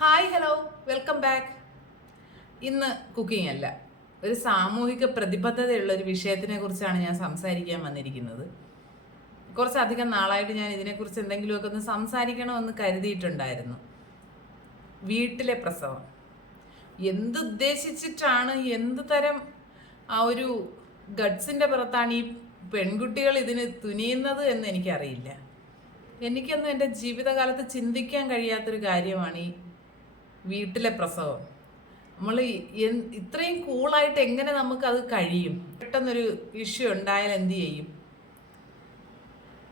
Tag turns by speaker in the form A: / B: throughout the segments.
A: Hi hello welcome back ഇന്ന് cooking അല്ല. ഒരു സാമൂഹിക പ്രതിബദ്ധതയുള്ള ഒരു വിഷയത്തിനെ കുറിച്ചാണ് ഞാൻ സംസാരിക്കാൻ വന്നിരിക്കുന്നത്. കുറച്ചധികം നാളായിട്ട് ഞാൻ ഇതിനെക്കുറിച്ച് എന്തെങ്കിലുമൊക്കെ ഒന്ന് സംസാരിക്കണമെന്ന് കരുതിയിട്ടുണ്ടായിരുന്നു. വീട്ടിലെ പ്രസവം. എന്തുദ്ദേശിച്ചിട്ടാണ് എന്ത് തരം ആ ഒരു ഗഡ്സിന്റെ പുറത്താണ് ഈ പെൺകുട്ടികൾ ഇതിന് തുനിയുന്നത് എന്ന് എനിക്കറിയില്ല. എനിക്കൊന്നും എന്റെ ജീവിതകാലത്ത് ചിന്തിക്കാൻ കഴിയാത്തൊരു കാര്യമാണ് ഈ വീട്ടിലെ പ്രസവം. നമ്മൾ ഇത്രയും കൂളായിട്ട് എങ്ങനെ നമുക്ക് അത് കഴിയും? പെട്ടെന്നൊരു ഇഷ്യൂ ഉണ്ടായാൽ എന്ത് ചെയ്യും?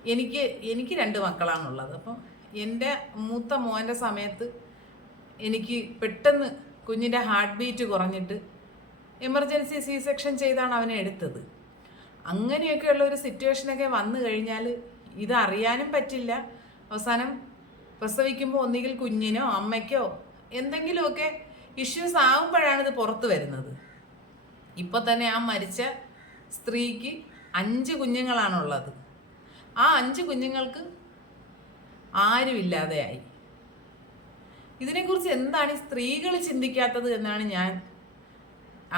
A: എനിക്ക് എനിക്ക് രണ്ട് മക്കളാണുള്ളത്. അപ്പം എന്റെ മൂത്ത മോന്റെ സമയത്ത് എനിക്ക് പെട്ടെന്ന് കുഞ്ഞിന്റെ ഹാർട്ട് ബീറ്റ് കുറഞ്ഞിട്ട് എമർജൻസി സി സെക്ഷൻ ചെയ്താണ് അവനെ എടുത്തത്. അങ്ങനെയൊക്കെയുള്ള ഒരു സിറ്റുവേഷനൊക്കെ വന്നു കഴിഞ്ഞാൽ ഇതറിയാനും പറ്റില്ല. അവസാനം പ്രസവിക്കുമ്പോൾ ഒന്നുകിൽ കുഞ്ഞിനോ അമ്മയ്ക്കോ എന്തെങ്കിലുമൊക്കെ ഇഷ്യൂസ് ആകുമ്പോഴാണ് ഇത് പുറത്ത് വരുന്നത്. ഇപ്പൊ തന്നെ ആ മരിച്ച സ്ത്രീക്ക് അഞ്ച് കുഞ്ഞുങ്ങളാണുള്ളത്. ആ അഞ്ച് കുഞ്ഞുങ്ങൾക്ക് ആരുമില്ലാതെയായി ഇതിനെക്കുറിച്ച് എന്താണ് ഈ സ്ത്രീകൾ ചിന്തിക്കാത്തത് എന്നാണ് ഞാൻ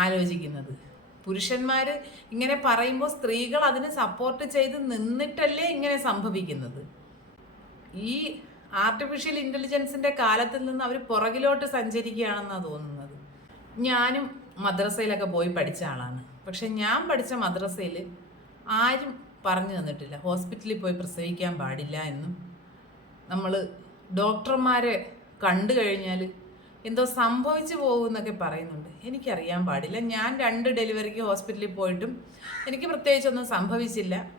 A: ആലോചിക്കുന്നത്. പുരുഷന്മാർ ഇങ്ങനെ പറയുമ്പോൾ സ്ത്രീകൾ അതിനെ സപ്പോർട്ട് ചെയ്ത് നിന്നിട്ടല്ലേ ഇങ്ങനെ സംഭവിക്കുന്നത്? ഈ ആർട്ടിഫിഷ്യൽ ഇന്റലിജൻസിന്റെ കാലത്തിൽ നിന്ന് അവർ പുറകിലോട്ട് സഞ്ചരിക്കുകയാണെന്നാണ് തോന്നുന്നത്. ഞാനും മദ്രസയിലൊക്കെ പോയി പഠിച്ച ആളാണ്. പക്ഷെ ഞാൻ പഠിച്ച മദ്രസയിൽ ആരും പറഞ്ഞു തന്നിട്ടില്ല. ഹോസ്പിറ്റലിൽ പോയി പ്രസവിക്കാൻ പാടില്ല എന്നും. നമ്മൾ ഡോക്ടർമാരെ കണ്ടു കഴിഞ്ഞാൽ എന്തോ സംഭവിച്ചു പോകുമെന്നൊക്കെ പറയുന്നുണ്ട്. എനിക്കറിയാൻ പാടില്ല. ഞാൻ രണ്ട് ഡെലിവറിക്ക് ഹോസ്പിറ്റലിൽ പോയിട്ടും എനിക്ക് പ്രത്യേകിച്ചൊന്നും സംഭവിച്ചില്ല.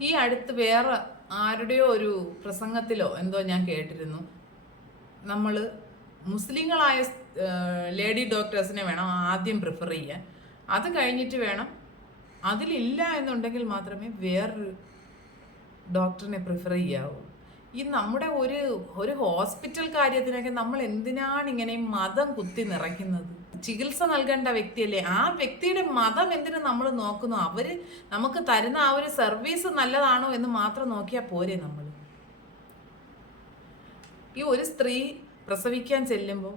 A: ഈ അടുത്ത് വേറെ ആരുടെയോ ഒരു പ്രസംഗത്തിലോ എന്തോ ഞാൻ കേട്ടിരുന്നു. നമ്മൾ മുസ്ലിങ്ങളായ ലേഡി ഡോക്ടേഴ്സിനെ വേണം ആദ്യം പ്രിഫർ ചെയ്യാൻ. അത് കഴിഞ്ഞിട്ട് വേണം അതിലില്ല എന്നുണ്ടെങ്കിൽ മാത്രമേ വേറൊരു ഡോക്ടറിനെ പ്രിഫർ ചെയ്യാവൂ. ഈ നമ്മുടെ ഒരു ഒരു ഹോസ്പിറ്റൽ കാര്യത്തിനൊക്കെ നമ്മൾ എന്തിനാണ് ഇങ്ങനെ മതം കുത്തി നിറയ്ക്കുന്നത്? ചികിത്സ നൽകേണ്ട വ്യക്തിയല്ലേ? ആ വ്യക്തിയുടെ മതം എന്തിനു നമ്മൾ നോക്കുന്നു? അവർ നമുക്ക് തരുന്ന ആ ഒരു സർവീസ് നല്ലതാണോ എന്ന് മാത്രം നോക്കിയാൽ പോരെ നമ്മൾ. ഈ ഒരു സ്ത്രീ പ്രസവിക്കാൻ ചെല്ലുമ്പോൾ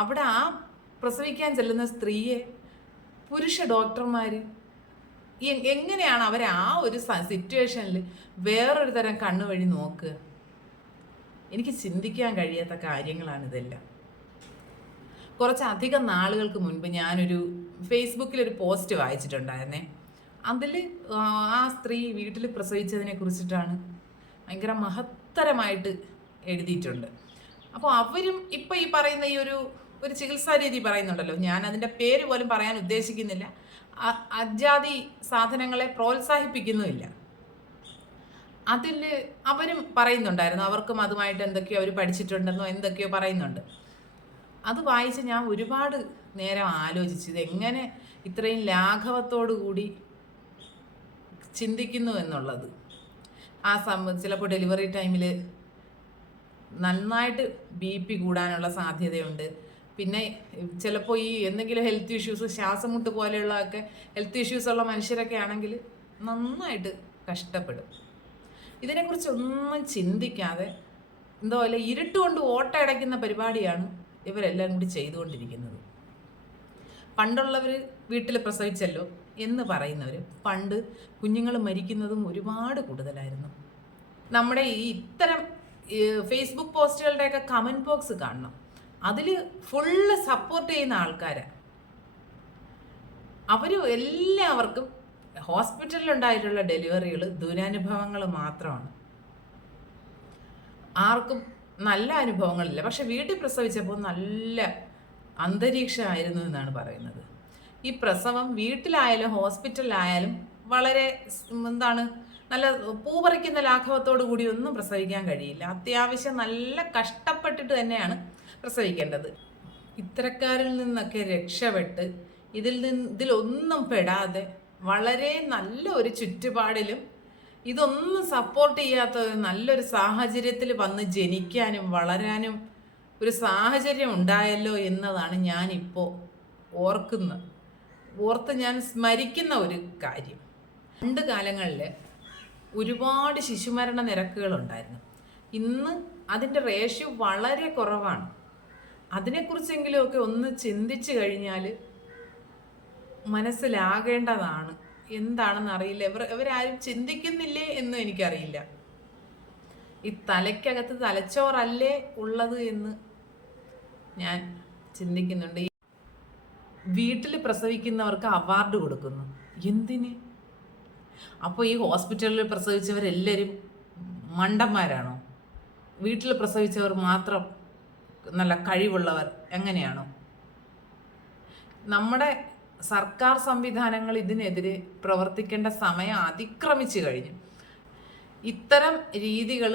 A: അവിടെ ആ പ്രസവിക്കാൻ ചെല്ലുന്ന സ്ത്രീയെ പുരുഷ ഡോക്ടർമാർ എങ്ങനെയാണ് അവർ ആ ഒരു സിറ്റുവേഷനിൽ വേറൊരു തരം കണ്ണുവഴി നോക്കുക? എനിക്ക് ചിന്തിക്കാൻ കഴിയാത്ത കാര്യങ്ങളാണ് ഇതെല്ലാം. കുറച്ചധികം നാളുകൾക്ക് മുൻപ് ഞാനൊരു ഫേസ്ബുക്കിൽ ഒരു പോസ്റ്റ് വായിച്ചിട്ടുണ്ടായിരുന്നേ. അതിൽ ആ സ്ത്രീ വീട്ടിൽ പ്രസവിച്ചതിനെ കുറിച്ചിട്ടാണ് ഭയങ്കര മഹത്തരമായിട്ട് എഴുതിയിട്ടുണ്ട്. അപ്പോൾ അവരും ഇപ്പം ഈ പറയുന്ന ഈ ഒരു ഒരു ചികിത്സാ രീതി പറയുന്നുണ്ടല്ലോ. ഞാൻ അതിന്റെ പേര് പോലും പറയാൻ ഉദ്ദേശിക്കുന്നില്ല. അജാതി സാധനങ്ങളെ പ്രോത്സാഹിപ്പിക്കുന്നുമില്ല. അതിൽ അവരും പറയുന്നുണ്ടായിരുന്നു. അവർക്കും അതുമായിട്ട് എന്തൊക്കെയോ അവർ പഠിച്ചിട്ടുണ്ടെന്നോ എന്തൊക്കെയോ പറയുന്നുണ്ട്. അത് വായിച്ച് ഞാൻ ഒരുപാട് നേരം ആലോചിച്ചു ഇത് എങ്ങനെ ഇത്രയും ലാഘവത്തോടു കൂടി ചിന്തിക്കുന്നു എന്നുള്ളത്. ആ സം ചിലപ്പോൾ ഡെലിവറി ടൈമിൽ നന്നായിട്ട് ബി പി കൂടാനുള്ള സാധ്യതയുണ്ട്. പിന്നെ ചിലപ്പോൾ ഈ എന്തെങ്കിലും ഹെൽത്ത് ഇഷ്യൂസ് ശ്വാസമുട്ട് പോലെയുള്ളതൊക്കെ ഹെൽത്ത് ഇഷ്യൂസ് ഉള്ള മനുഷ്യരൊക്കെ ആണെങ്കിൽ നന്നായിട്ട് കഷ്ടപ്പെടും. ഇതിനെക്കുറിച്ചൊന്നും ചിന്തിക്കാതെ എന്തോ അല്ല ഇരുട്ടുകൊണ്ട് ഓട്ടയടയ്ക്കുന്ന പരിപാടിയാണ് ഇവരെല്ലാം കൂടി ചെയ്തുകൊണ്ടിരിക്കുന്നത്. പണ്ടുള്ളവർ വീട്ടിൽ പ്രസവിച്ചല്ലോ എന്ന് പറയുന്നവർ പണ്ട് കുഞ്ഞുങ്ങൾ മരിക്കുന്നതും ഒരുപാട് കൂടുതലായിരുന്നു. നമ്മുടെ ഈ ഇത്തരം ഫേസ്ബുക്ക് പോസ്റ്റുകളുടെയൊക്കെ കമന്റ് ബോക്സ് കാണണം. അതിൽ ഫുള്ള് സപ്പോർട്ട് ചെയ്യുന്ന ആൾക്കാരാണ് അവർ എല്ലാവർക്കും ഹോസ്പിറ്റലിലുണ്ടായിട്ടുള്ള ഡെലിവറികൾ ദുരനുഭവങ്ങൾ മാത്രമാണ്. ആർക്കും നല്ല അനുഭവങ്ങളില്ല. പക്ഷെ വീട്ടിൽ പ്രസവിച്ചപ്പോൾ നല്ല അന്തരീക്ഷമായിരുന്നു എന്നാണ് പറയുന്നത്. ഈ പ്രസവം വീട്ടിലായാലും ഹോസ്പിറ്റലിലായാലും വളരെ എന്താണ് നല്ല പൂപറിക്കുന്ന ലാഘവത്തോടു കൂടി ഒന്നും പ്രസവിക്കാൻ കഴിയില്ല. അത്യാവശ്യം നല്ല കഷ്ടപ്പെട്ടിട്ട് തന്നെയാണ് പ്രസവിക്കേണ്ടത്. ഇത്തരക്കാരിൽ നിന്നൊക്കെ രക്ഷപ്പെട്ട് ഇതിൽ നിന്ന് ഇതിലൊന്നും പെടാതെ വളരെ നല്ല ഒരു ചുറ്റുപാടിലും ഇതൊന്നും സപ്പോർട്ട് ചെയ്യാത്ത നല്ലൊരു സാഹചര്യത്തിൽ വന്ന് ജനിക്കാനും വളരാനും ഒരു സാഹചര്യം ഉണ്ടായല്ലോ എന്നതാണ് ഞാനിപ്പോൾ ഓർക്കുന്നത്. ഓർത്ത് ഞാൻ സ്മരിക്കുന്ന ഒരു കാര്യം. പണ്ട് കാലങ്ങളിൽ ഒരുപാട് ശിശുമരണ നിരക്കുകളുണ്ടായിരുന്നു. ഇന്ന് അതിന്റെ റേഷ്യോ വളരെ കുറവാണ്. അതിനെക്കുറിച്ചെങ്കിലുമൊക്കെ ഒന്ന് ചിന്തിച്ചു കഴിഞ്ഞാൽ മനസ്സിലാകേണ്ടതാണ് എന്താണെന്ന് അറിയില്ല. ഇവർ ഇവരാരും ചിന്തിക്കുന്നില്ലേ എന്നും എനിക്കറിയില്ല. ഈ തലയ്ക്കകത്ത് തലച്ചോറല്ലേ ഉള്ളത് എന്ന് ഞാൻ ചിന്തിക്കുന്നുണ്ട്. വീട്ടിൽ പ്രസവിക്കുന്നവർക്ക് അവാർഡ് കൊടുക്കുന്നു. എന്തിന്? അപ്പോൾ ഈ ഹോസ്പിറ്റലിൽ പ്രസവിച്ചവരെല്ലാവരും മണ്ടന്മാരാണോ? വീട്ടിൽ പ്രസവിച്ചവർ മാത്രം നല്ല കഴിവുള്ളവർ എങ്ങനെയാണോ? നമ്മുടെ സർക്കാർ സംവിധാനങ്ങൾ ഇതിനെതിരെ പ്രവർത്തിക്കേണ്ട സമയം അതിക്രമിച്ചു കഴിഞ്ഞു. ഇത്തരം രീതികൾ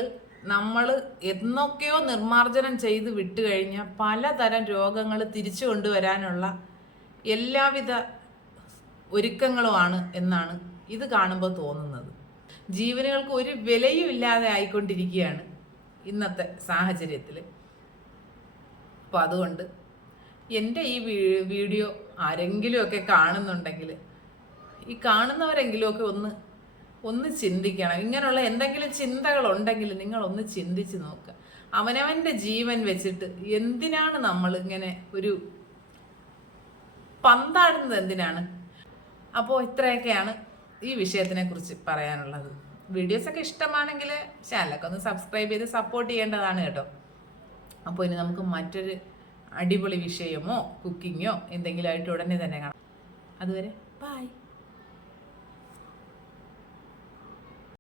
A: നമ്മൾ എന്നൊക്കെയോ നിർമ്മാർജനം ചെയ്ത് വിട്ടു കഴിഞ്ഞാൽ പലതരം രോഗങ്ങൾ തിരിച്ചു കൊണ്ടുവരാനുള്ള എല്ലാവിധ ഒരുക്കങ്ങളുമാണ് എന്നാണ് ഇത് കാണുമ്പോൾ തോന്നുന്നത്. ജീവനുകൾക്ക് ഒരു വിലയും ഇല്ലാതെ ആയിക്കൊണ്ടിരിക്കുകയാണ് ഇന്നത്തെ സാഹചര്യത്തിൽ. അപ്പോൾ അതുകൊണ്ട് എന്റെ ഈ വീഡിയോ ആരെങ്കിലുമൊക്കെ കാണുന്നുണ്ടെങ്കിൽ ഈ കാണുന്നവരെങ്കിലുമൊക്കെ ഒന്ന് ഒന്ന് ചിന്തിക്കണം. ഇങ്ങനെയുള്ള എന്തെങ്കിലും ചിന്തകളുണ്ടെങ്കിൽ നിങ്ങൾ ഒന്ന് ചിന്തിച്ച് നോക്കുക അവനവന്റെ ജീവൻ വെച്ചിട്ട് എന്തിനാണ് നമ്മൾ ഇങ്ങനെ ഒരു പന്താടുന്നത് എന്തിനാണ്? അപ്പോൾ ഇത്രയൊക്കെയാണ് ഈ വിഷയത്തിനെ കുറിച്ച് പറയാനുള്ളത്. വീഡിയോസൊക്കെ ഇഷ്ടമാണെങ്കിൽ ചാനലൊക്കെ ഒന്ന് സബ്സ്ക്രൈബ് ചെയ്ത് സപ്പോർട്ട് ചെയ്യേണ്ടതാണ് കേട്ടോ. അപ്പോൾ ഇനി നമുക്ക് മറ്റൊരു അടിപൊളി വിഷയമോ കുക്കിങ്ങോ എന്തെങ്കിലും ആയിട്ട് ഉടനെ തന്നെ കാണാം. അതുവരെ ബൈ